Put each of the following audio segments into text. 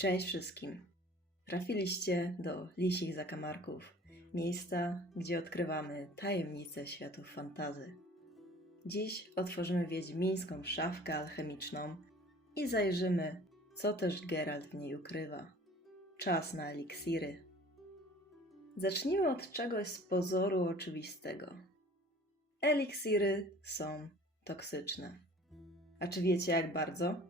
Cześć wszystkim. Trafiliście do Lisich Zakamarków, miejsca, gdzie odkrywamy tajemnice światów fantazy. Dziś otworzymy wiedźmińską szafkę alchemiczną i zajrzymy, co też Geralt w niej ukrywa. Czas na eliksiry. Zacznijmy od czegoś z pozoru oczywistego. Eliksiry są toksyczne. A czy wiecie jak bardzo?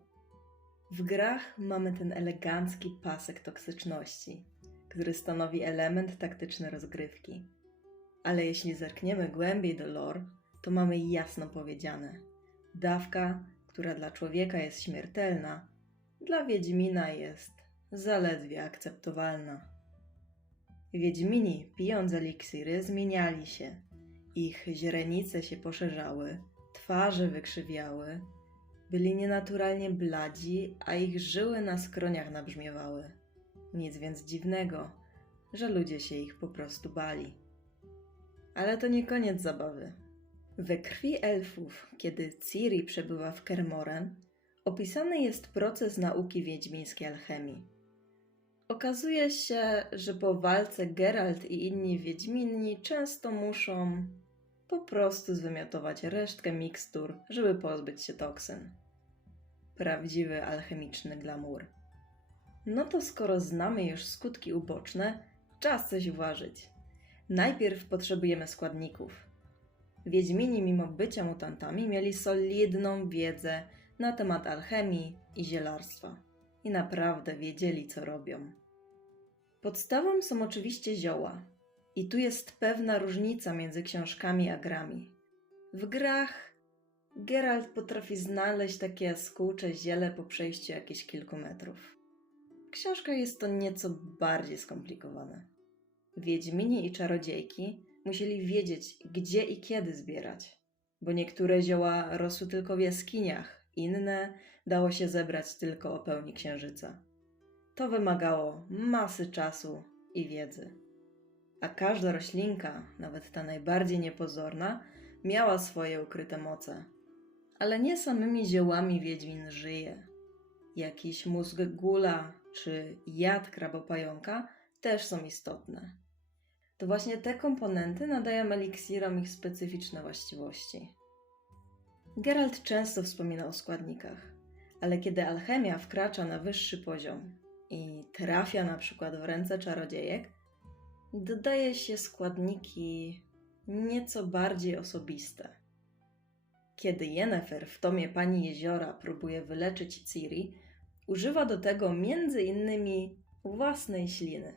W grach mamy ten elegancki pasek toksyczności, który stanowi element taktyczny rozgrywki. Ale jeśli zerkniemy głębiej do lore, to mamy jasno powiedziane: dawka, która dla człowieka jest śmiertelna, dla Wiedźmina jest zaledwie akceptowalna. Wiedźmini, pijąc eliksiry, zmieniali się. Ich źrenice się poszerzały, twarze wykrzywiały, byli nienaturalnie bladzi, a ich żyły na skroniach nabrzmiewały. Nic więc dziwnego, że ludzie się ich po prostu bali. Ale to nie koniec zabawy. We krwi elfów, kiedy Ciri przebywa w Kermoren, opisany jest proces nauki wiedźmińskiej alchemii. Okazuje się, że po walce Geralt i inni wiedźmini często muszą po prostu zwymiotować resztkę mikstur, żeby pozbyć się toksyn. Prawdziwy alchemiczny glamour. No to skoro znamy już skutki uboczne, czas coś uważać. Najpierw potrzebujemy składników. Wiedźmini, mimo bycia mutantami, mieli solidną wiedzę na temat alchemii i zielarstwa. I naprawdę wiedzieli, co robią. Podstawą są oczywiście zioła. I tu jest pewna różnica między książkami a grami. W grach Geralt potrafi znaleźć takie jaskółcze ziele po przejściu jakichś kilku metrów. W książkach jest to nieco bardziej skomplikowane. Wiedźmini i czarodziejki musieli wiedzieć, gdzie i kiedy zbierać, bo niektóre zioła rosły tylko w jaskiniach, inne dało się zebrać tylko o pełni księżyca. To wymagało masy czasu i wiedzy. A każda roślinka, nawet ta najbardziej niepozorna, miała swoje ukryte moce. Ale nie samymi ziołami Wiedźmin żyje. Jakiś mózg gula czy jad krabopająka też są istotne. To właśnie te komponenty nadają eliksirom ich specyficzne właściwości. Geralt często wspomina o składnikach, ale kiedy alchemia wkracza na wyższy poziom i trafia na przykład w ręce czarodziejek, dodaje się składniki nieco bardziej osobiste. Kiedy Yennefer w tomie Pani Jeziora próbuje wyleczyć Ciri, używa do tego między innymi własnej śliny.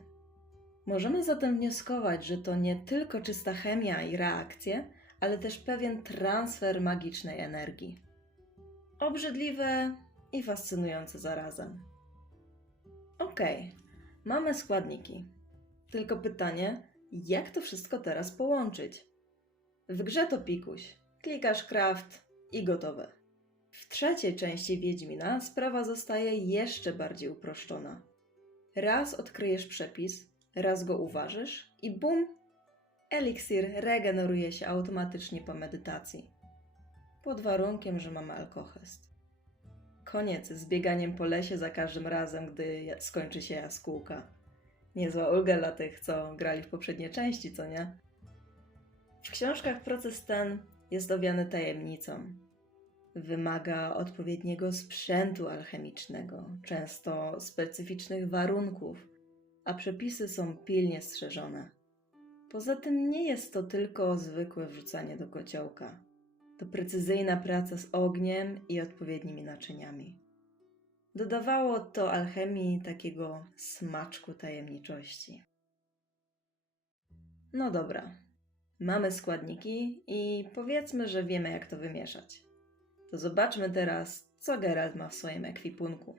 Możemy zatem wnioskować, że to nie tylko czysta chemia i reakcje, ale też pewien transfer magicznej energii. Obrzydliwe i fascynujące zarazem. Okej, mamy składniki. Tylko pytanie, jak to wszystko teraz połączyć? W grze to pikuś. Klikasz craft i gotowe. W trzeciej części Wiedźmina sprawa zostaje jeszcze bardziej uproszczona. Raz odkryjesz przepis, raz go uważysz i bum! Eliksir regeneruje się automatycznie po medytacji. Pod warunkiem, że mamy alkohest. Koniec z bieganiem po lesie za każdym razem, gdy skończy się jaskółka. Niezła ulga dla tych, co grali w poprzednie części, co nie? W książkach proces ten jest owiany tajemnicą. Wymaga odpowiedniego sprzętu alchemicznego, często specyficznych warunków, a przepisy są pilnie strzeżone. Poza tym nie jest to tylko zwykłe wrzucanie do kociołka. To precyzyjna praca z ogniem i odpowiednimi naczyniami. Dodawało to alchemii takiego smaczku tajemniczości. No dobra, mamy składniki i powiedzmy, że wiemy jak to wymieszać. To zobaczmy teraz, co Geralt ma w swoim ekwipunku.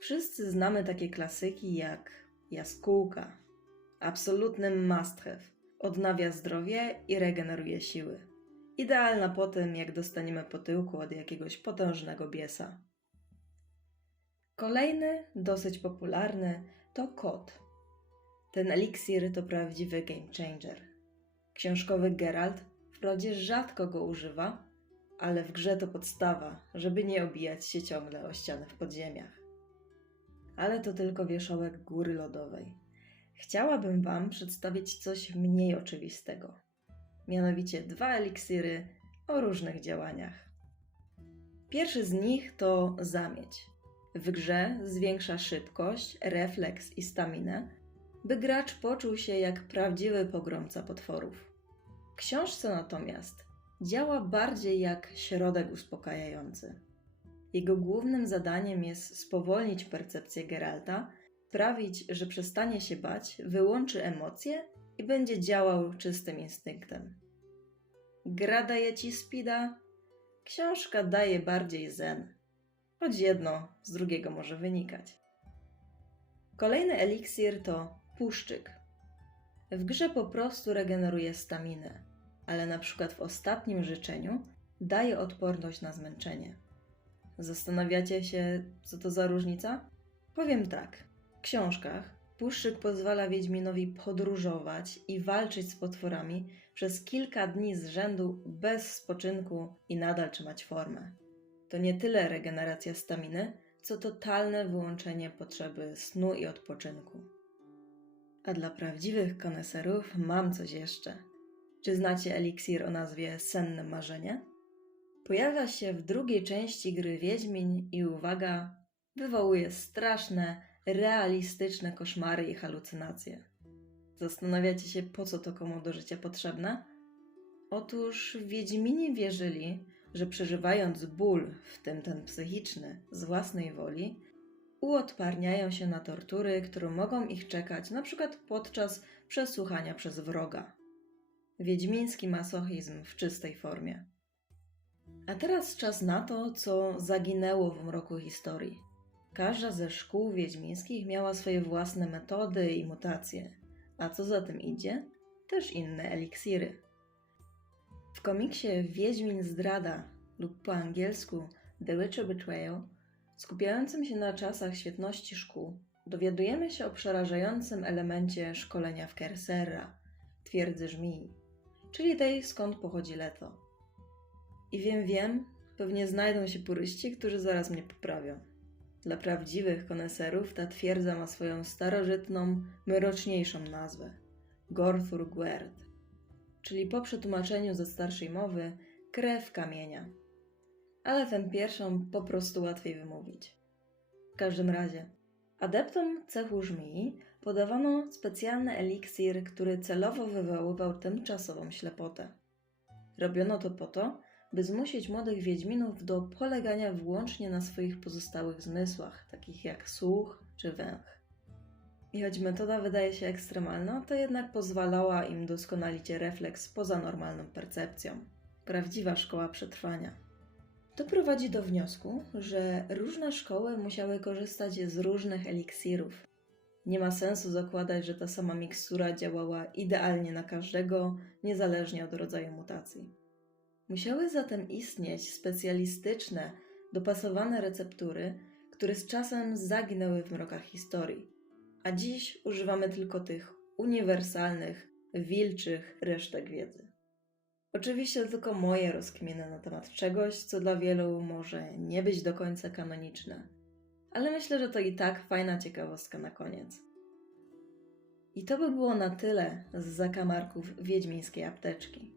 Wszyscy znamy takie klasyki jak jaskółka, absolutny must have. Odnawia zdrowie i regeneruje siły. Idealna po tym, jak dostaniemy po tyłku od jakiegoś potężnego biesa. Kolejny, dosyć popularny, to kot. Ten eliksir to prawdziwy game changer. Książkowy Geralt wprawdzie rzadko go używa, ale w grze to podstawa, żeby nie obijać się ciągle o ściany w podziemiach. ale to tylko wierzchołek góry lodowej. Chciałabym Wam przedstawić coś mniej oczywistego. Mianowicie dwa eliksiry o różnych działaniach. Pierwszy z nich to zamieć. W grze zwiększa szybkość, refleks i staminę, by gracz poczuł się jak prawdziwy pogromca potworów. W książce natomiast działa bardziej jak środek uspokajający. Jego głównym zadaniem jest spowolnić percepcję Geralta, sprawić, że przestanie się bać, wyłączy emocje i będzie działał czystym instynktem. Gra daje ci speeda, książka daje bardziej zen, choć jedno z drugiego może wynikać. Kolejny eliksir to puszczyk. W grze po prostu regeneruje staminę, ale na przykład w ostatnim życzeniu daje odporność na zmęczenie. Zastanawiacie się, co to za różnica? Powiem tak. W książkach Puszczyk pozwala Wiedźminowi podróżować i walczyć z potworami przez kilka dni z rzędu bez spoczynku i nadal trzymać formę. To nie tyle regeneracja staminy, co totalne wyłączenie potrzeby snu i odpoczynku. A dla prawdziwych koneserów mam coś jeszcze. Czy znacie eliksir o nazwie Senne Marzenie? Pojawia się w drugiej części gry Wiedźmin i uwaga, wywołuje straszne, realistyczne koszmary i halucynacje. Zastanawiacie się, po co to komu do życia potrzebne? Otóż Wiedźmini wierzyli, że przeżywając ból, w tym ten psychiczny, z własnej woli, uodparniają się na tortury, które mogą ich czekać przykład podczas przesłuchania przez wroga. Wiedźmiński masochizm w czystej formie. A teraz czas na to, co zaginęło w mroku historii. Każda ze szkół wiedźmińskich miała swoje własne metody i mutacje, a co za tym idzie, też inne eliksiry. W komiksie Wiedźmin Zdrada lub po angielsku The Witcher Betrayal, skupiającym się na czasach świetności szkół, dowiadujemy się o przerażającym elemencie szkolenia w Kerserra, twierdzy żmii, czyli tej skąd pochodzi Leto. I wiem, wiem, pewnie znajdą się puryści, którzy zaraz mnie poprawią. Dla prawdziwych koneserów ta twierdza ma swoją starożytną, mroczniejszą nazwę Gorthur Gwerd, czyli po przetłumaczeniu ze starszej mowy krew kamienia. Ale tę pierwszą po prostu łatwiej wymówić. W każdym razie, adeptom cechu żmii podawano specjalny eliksir, który celowo wywoływał tymczasową ślepotę. Robiono to po to, by zmusić młodych wiedźminów do polegania wyłącznie na swoich pozostałych zmysłach, takich jak słuch czy węch. I choć metoda wydaje się ekstremalna, to jednak pozwalała im doskonalić refleks poza normalną percepcją. Prawdziwa szkoła przetrwania. To prowadzi do wniosku, że różne szkoły musiały korzystać z różnych eliksirów. Nie ma sensu zakładać, że ta sama mikstura działała idealnie na każdego, niezależnie od rodzaju mutacji. Musiały zatem istnieć specjalistyczne, dopasowane receptury, które z czasem zaginęły w mrokach historii, a dziś używamy tylko tych uniwersalnych, wilczych resztek wiedzy. Oczywiście to tylko moje rozkminy na temat czegoś, co dla wielu może nie być do końca kanoniczne, ale myślę, że to i tak fajna ciekawostka na koniec. I to by było na tyle z zakamarków wiedźmińskiej apteczki.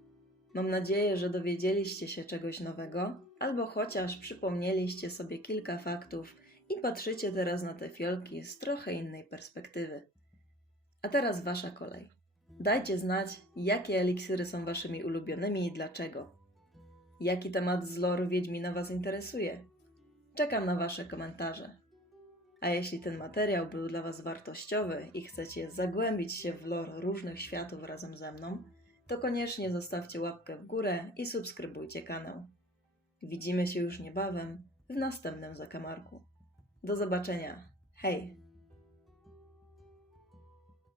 Mam nadzieję, że dowiedzieliście się czegoś nowego, albo chociaż przypomnieliście sobie kilka faktów i patrzycie teraz na te fiolki z trochę innej perspektywy. A teraz wasza kolej. Dajcie znać, jakie eliksiry są waszymi ulubionymi i dlaczego. Jaki temat z lore Wiedźmina was interesuje? Czekam na wasze komentarze. A jeśli ten materiał był dla was wartościowy i chcecie zagłębić się w lore różnych światów razem ze mną, to koniecznie zostawcie łapkę w górę i subskrybujcie kanał. Widzimy się już niebawem w następnym zakamarku. Do zobaczenia. Hej!